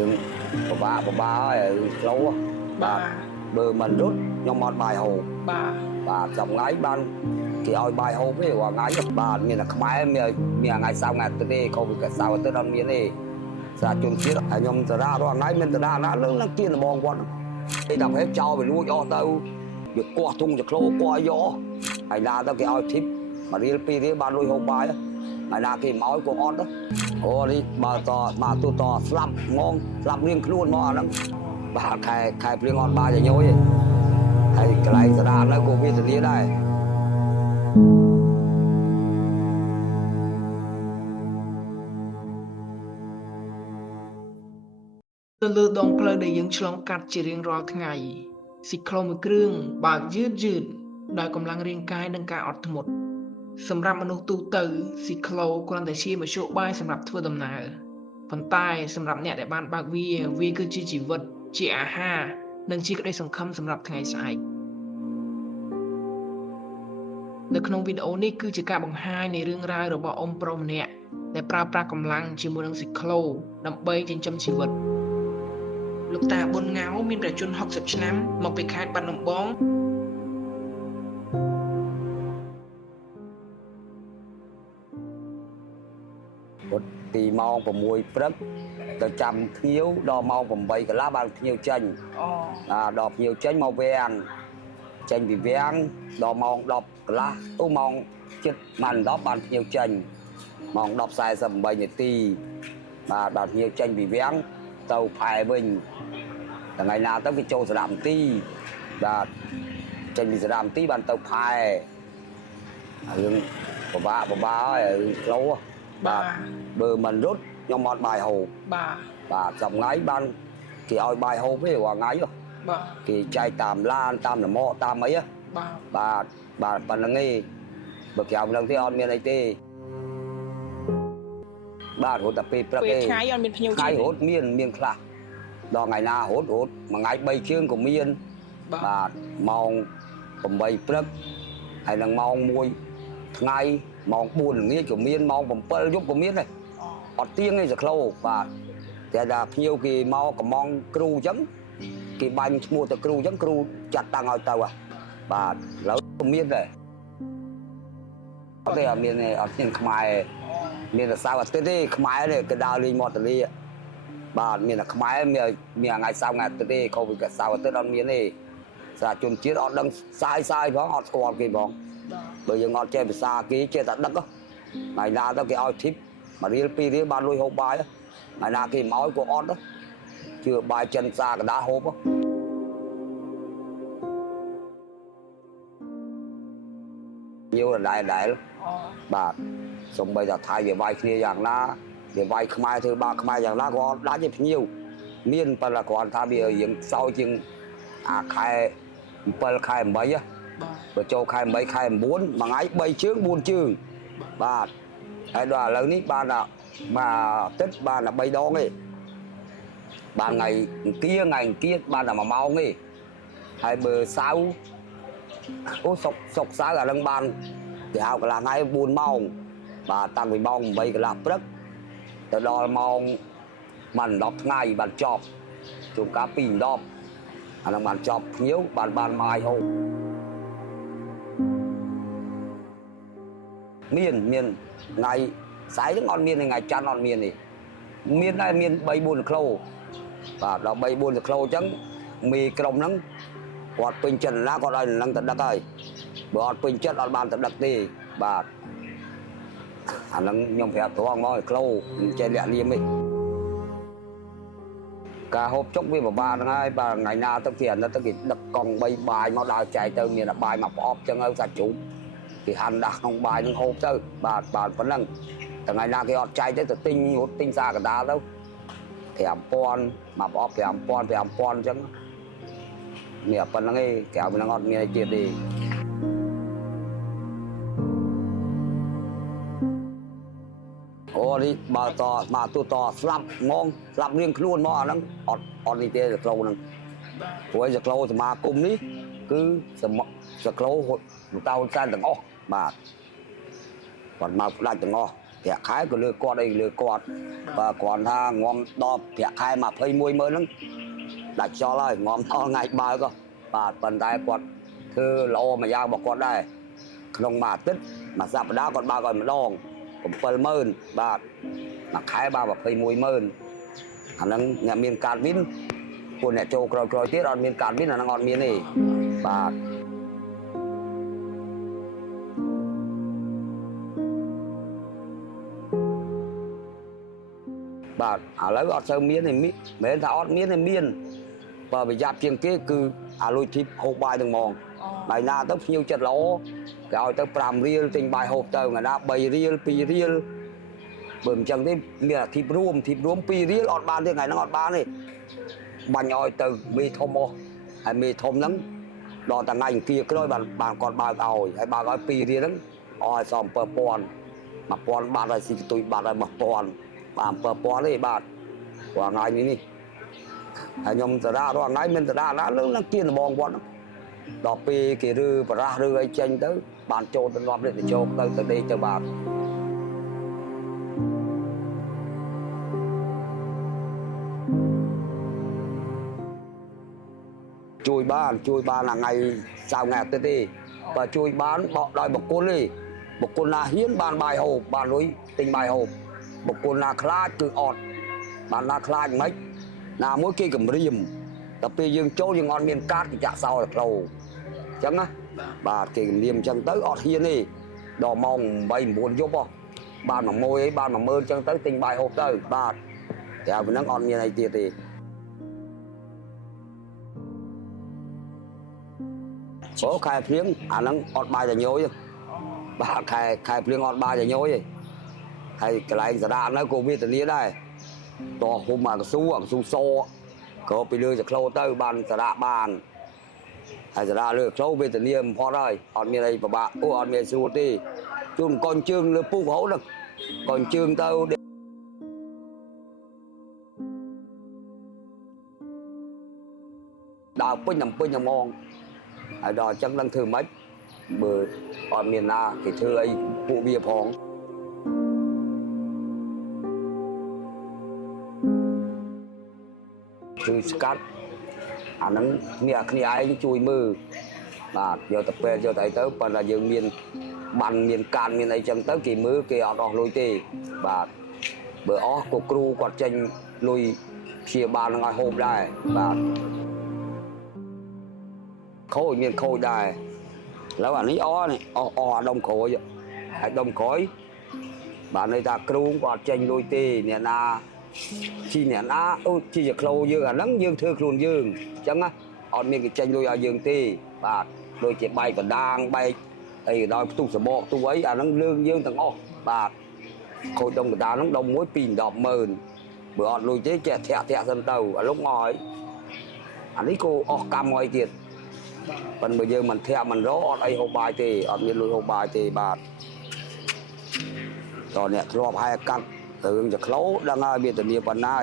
រឿងបបាហើយខ្លូបាទបើមិនរត់ខ្ញុំអត់បាយហូបបាទចំថ្ងៃបានគេឲ្យបាយហូបទេរាល់ថ្ងៃបាទមានតែខ្មែរមានថ្ងៃសៅរ៍ថ្ងៃអាទិត្យទេកូវីដសៅរ៍អាទិត្យអត់មានទេសាជនជាតិហើយខ្ញុំតារារាល់ថ្ងៃមានតារាណាលើនឹងទៀនបងគាត់គេតែហេបចោលវាលួចអស់ទៅវាកោះធុងចក្លោកោះយកហើយណាទៅគេឲ្យធីប1រៀល2រៀលបានលុយហូបបាយហើយណាគេមកក៏អត់អូនេះបើទូតស្លាប់ហ្មងស្លាប់រៀងខ្លួនមកអាហ្នឹងបាទខែព្រៀងអត់បាយឲ្យញយទេហើយកន្លែងស្ដារនៅក៏វាធានាដែរទៅលើដងផ្លូវដែលយើងឆ្លងកាត់ជារៀងរាល់ថ្ងៃស៊ីក្លូមួយគ្រឿងបើកយឺតដោយកម្លាំងរាងកាយនិងការអត់ធ្មត់សម្រាប់មនុស្សទូទៅស៊ីក្លូគ្រាន់តែជាមធ្យោបាយសម្រាប់ធ្វើដំណើរប៉ុន្តែសម្រាប់អ្នកដែលបានបើកវាគឺជាជីវិតជាអាហារនិងជាក្តីសង្ឃឹមសម្រាប់ថ្ងៃស្អែកនៅក្នុងវីដេអូនេះគឺជាការបង្ហាញនៃរឿងរ៉ាវរបស់អ៊ំប្រុសម្នាក់ដែលប្រើប្រាស់កម្លាំងជាមួយនឹងស៊ីក្លូដើម្បីចិញ្ចឹមជីវិតលោកតាប៊ុនងៅមានប្រជជន60ឆ្នាំមកពីខេត្តបាត់ដំបងពីម៉ោង6ព្រឹកទៅចាំភ្ញៀវដល់ម៉ោង8កន្លះបានភ្ញៀវចេញដល់ភ្ញៀវចេញមកវាំងចេញពីវាំងដល់ម៉ោង10កន្លះទៅម៉ោង7ម៉ោង10បានភ្ញៀវចេញម៉ោង10:48នាទីបាទភ្ញៀវចេញពីវាំងទៅផែវិញថ្ងៃណាទៅគេចូលស្ដាប់មន្ទីរបាទចេញពីស្ដាប់មន្ទីរបានទៅផែរឿងបបាហើយរឿងខ្លូបាទបើមិនរត់ខ្ញុំអត់បាយហូបបាទចំថ្ងៃបានគេឲ្យបាយហូបទេរាល់ថ្ងៃគេចែកតាមឡានតាមលំអតាមអីបាទប៉ុណ្្នឹងឯងបើក្រៅហ្នឹងទេអត់មានអីទេបាទរត់តែពេលព្រឹកទេថ្ងៃអត់មានភ្ញៀវថ្ងៃរត់មានខ្លះដល់ថ្ងៃណារត់មួយថ្ងៃ3ជើងក៏មានបាទម៉ោង8ព្រឹកហើយនឹងម៉ោង1ថ្ងៃម៉ោង4ល្ងាចក៏មានម៉ោង7យប់ក៏មានដែរអត់ទៀងទេសក្លូបាទតែថាភ្ញៀវគេមកកំងគ្រូអញ្ចឹងគេបាញ់ឈ្មោះទៅគ្រូអញ្ចឹងគ្រូចាត់តាំងឲ្យទៅបាទឥឡូវក៏មានដែរអត់ទេអត់មានខ្មែរមានតែសៅរ៍អាទិត្យទេខ្មែរទេគេដើរលេងម៉ូតូលីបាទមានតែខ្មែរមានថ្ងៃសៅរ៍ថ្ងៃអាទិត្យទេកូវីដសៅរ៍អាទិត្យអត់មានទេសាជនជាតិអត់ដឹងសាយផងអត់ស្គាល់គេផងបើយើងអត់ចេះភាសាគេចេះតែដឹកថ្ងៃណាទៅគេឲ្យធីប1រៀល2រៀលបានលុយហូបបាយថ្ងៃណាគេមកក៏អត់ជឿបាយចិនសាកដាហូបញៀវដែលបាទសំបីតែថៃវាវាយគ្នាយ៉ាងណាវាវាយខ្មែរធ្វើបាបខ្មែរយ៉ាងណាក៏អត់ដាច់ទេភ្ញៀវមានប៉ុន្តែគ្រាន់ថាវាយើងសោយជាងអាខែ7ខែ8បើចូលខែ8ខែ9មួយថ្ងៃ3ជើង4ជើងបាទហើយដល់ឥឡូវនេះបានតែមួយទឹកបានតែ3ដងទេបានថ្ងៃអង្គារបានតែ1ម៉ោងទេហើយបើសៅរ៍អូសុកសៅរ៍អានឹងបានគេហៅកន្លះថ្ងៃ4ម៉ោងបាទតាំងពីម៉ោង8កន្លះព្រឹកទៅដល់ម៉ោងបាន10ថ្ងៃបានចប់ជួនកាល2 10អានឹងបានចប់ភ្ញៀវបានបាយហូបមានថ្ងៃស្អែកហ្នឹងអត់មានថ្ងៃច័ន្ទអត់មានទេមានដែរមាន3-4គីឡូបាទដល់3-4គីឡូអញ្ចឹងមីក្រុមហ្នឹងគាត់ពេញចិត្តណាគាត់ឲ្យនឹងទៅដឹកហើយបើអត់ពេញចិត្តអត់បានទៅដឹកទេបាទអាហ្នឹងខ្ញុំប្រាប់ត្រង់មកគីឡូមិនចេះលាក់លៀមទេការហូបចុកវាពិបាកហ្នឹងហើយបាទថ្ងៃណាទៅគេអាណិតទៅគេដឹកកង់3បាយមកដល់ចែកទៅមានតែបាយមកប្រអប់អញ្ចឹងទៅសាច់ជ្រូកគេហាន់ដាក់ក្នុងបាយនឹងហូបទៅបាទប៉ុណ្ណឹងថ្ងៃណាគេអត់ចែកទៅទិញរត់ទិញសាកដាលទៅ5000មកប្រអប់5000អញ្ចឹងនេះប៉ុណ្ណឹងឯងក្រៅពីហ្នឹងអត់មានអីទៀតទេអូនេះបើទូតស្លាប់ហ្មងស្លាប់រៀងខ្លួនមកអាហ្នឹងអត់នេះទេសក្លូហ្នឹងព្រោះសក្លូសមាគមនេះគឺសក្លូតៅសានទាំងអស់បាទគាត់មកផ្ដាច់ទាំងអស់ ប្រាក់ខែក៏លើគាត់អីលើគាត់បាទគាត់ថាងំដល់ប្រាក់ខែ210000ហ្នឹងដាច់ចោលហើយងំដល់ថ្ងៃបើកបាទប៉ុន្តែគាត់ធ្វើល្អមួយយ៉ាងរបស់គាត់ដែរក្នុងមួយអាទិត្យមួយសប្តាហ៍គាត់បើកឲ្យម្ដង70000បាទមួយខែបាទ21000អាហ្នឹងអ្នកមានកាតវិនពួកអ្នកចូលក្រោយទៀតអត់មានកាតវិនអាហ្នឹងអត់មានទេបាទបាទឥឡូវអត់សូវមានទេមិនមែនថាអត់មានទេមានបើប្រយ័ត្នជាងគេគឺអាលុយធីបហូបបាយទាំងហ្មងថ្ងៃណាទៅភ្ញៀវចិត្តល្អគេឲ្យទៅ5រៀលទិញបាយហូបទៅថ្ងៃណា3រៀល2រៀលបើមិនចឹងទេមានអាធីបរួម2រៀលអត់បានទេថ្ងៃហ្នឹងអត់បានទេបាញ់ឲ្យទៅមេធំអស់ហើយមេធំហ្នឹងដល់ថ្ងៃអង្គារក្រោយបានគាត់បើកឲ្យហើយបើកឲ្យ2រៀលហ្នឹងអស់ឲ្យសម7000 1000បាត់ហើយស៊ីកតុយបាត់ហើយ1000បាទ7000ទេបាទរាល់ថ្ងៃនេះហើយខ្ញុំតារារាល់ថ្ងៃមានតារាណានឹងទៀនដំបងវត្តដល់ពេលគេឬបរះឬអីចេញទៅបានចូលទៅងាប់លេខទៅជោគទៅដេកទៅបាទជួយបានថ្ងៃសៅរ៍ថ្ងៃអាទិត្យទេបើជួយបានបកដោយបុគ្គលទេបុគ្គលណាហ៊ានបានបាយហូបបានលុយទិញបាយហូបបុគ្គលណាខ្លាចគឺអត់បានណាខ្លាចមិនណាមួយគេគម្រាមតែពេលយើងចូលយើងអត់មានកាតគេចាក់សោទៅផ្លូវអញ្ចឹងណាបាទគេគម្រាមអញ្ចឹងទៅអត់ហ៊ានទេដល់ម៉ោង8 9យប់បាន1ម៉ឺនអីបាន10000អញ្ចឹងទៅទិញបាយហូបទៅបាទតែប៉ុណ្ណឹងអត់មានអីទៀតទេអូខែភ្លៀងអាហ្នឹងអត់បាយតែញយបាទខែភ្លៀងអត់បាយតែញយទេហើយកន្លែងសារៈនៅក៏វេទនាដែរតហុំអាកស៊ូសក៏ពីលើចក្លោទៅបានសារៈបានហើយសារៈលើក្លោវេទនាបំផុតហើយអត់មានអីពិបាកអត់មានស្រួលទេជួនកូនជើងលើពុករហូតហ្នឹងកូនជើងទៅដើរពេញហ្មងហើយដល់អញ្ចឹងនឹងធ្វើម៉េចបើអត់មានណាគេធ្វើអីពួកវាផងជួយស្កាត់អាហ្នឹងគ្នាឯងជួយមើលបាទយកទៅពេលយកទៅអីទៅប៉ុន្តែយើងមានបានមានការមានអីចឹងទៅគេមើលគេអត់អស់លុយទេបាទបើអស់ក៏គ្រូគាត់ចេញលុយព្យាបាលនឹងឲ្យហូបដែរបាទខូចមានខូចដែរឥឡូវអានេះអស់អាដុំក្រួយហើយដុំក្រួយបាទន័យថាគ្រូក៏អត់ចេញលុយទេអ្នកណាជីអ្នកណាដូចជាក្លោយើងអាហ្នឹងយើងធ្វើខ្លួនយើងអញ្ចឹងណាអត់មានគេចេញលុយឲ្យយើងទេបាទដូចជាបែកកណ្ដាងបែកអីដល់ផ្ទុះសបកទូអីអាហ្នឹងលើងយើងទាំងអស់បាទខូចដុំកណ្ដាលហ្នឹងដុំមួយ2 100000បើអត់លុយទេចេះធាក់សិនទៅអាលោកមកហើយអានេះក៏អស់កម្មហើយទៀតប៉ុន្តែបើយើងមិនធាក់មិនរកអត់អីហូបបាយទេអត់មានលុយហូបបាយទេបាទតអ្នកធ្លាប់ហែកាត់រឿងចក្លោដឹងហើយវេទនាប៉ុណ្ណា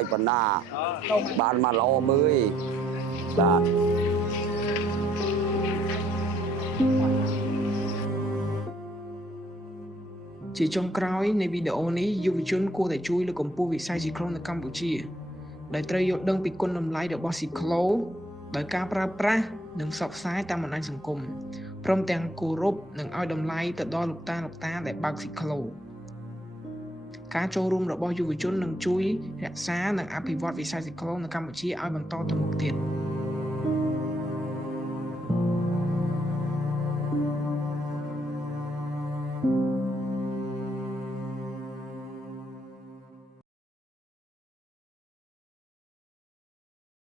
បានមកល្អមើលបាទ ជាចុងក្រោយនៃវីដេអូនេះយុវជនគួរតែជួយលើកកម្ពស់វិស័យស៊ីក្លូនៅកម្ពុជាដែលត្រូវយល់ដឹងពីគុណតម្លៃរបស់ស៊ីក្លូដោយការប្រើប្រាស់និងផ្សព្វផ្សាយតាមបណ្ដាញសង្គមព្រមទាំងគោរពនិងឲ្យតម្លៃទៅដល់លោកតាដែលបើកស៊ីក្លូការចូលរួមរបស់យុវជននឹងជួយរក្សានិងអភិវឌ្ឍវិស័យស៊ីក្លូនៅកម្ពុជាឲ្យបន្តទៅមុខទៀត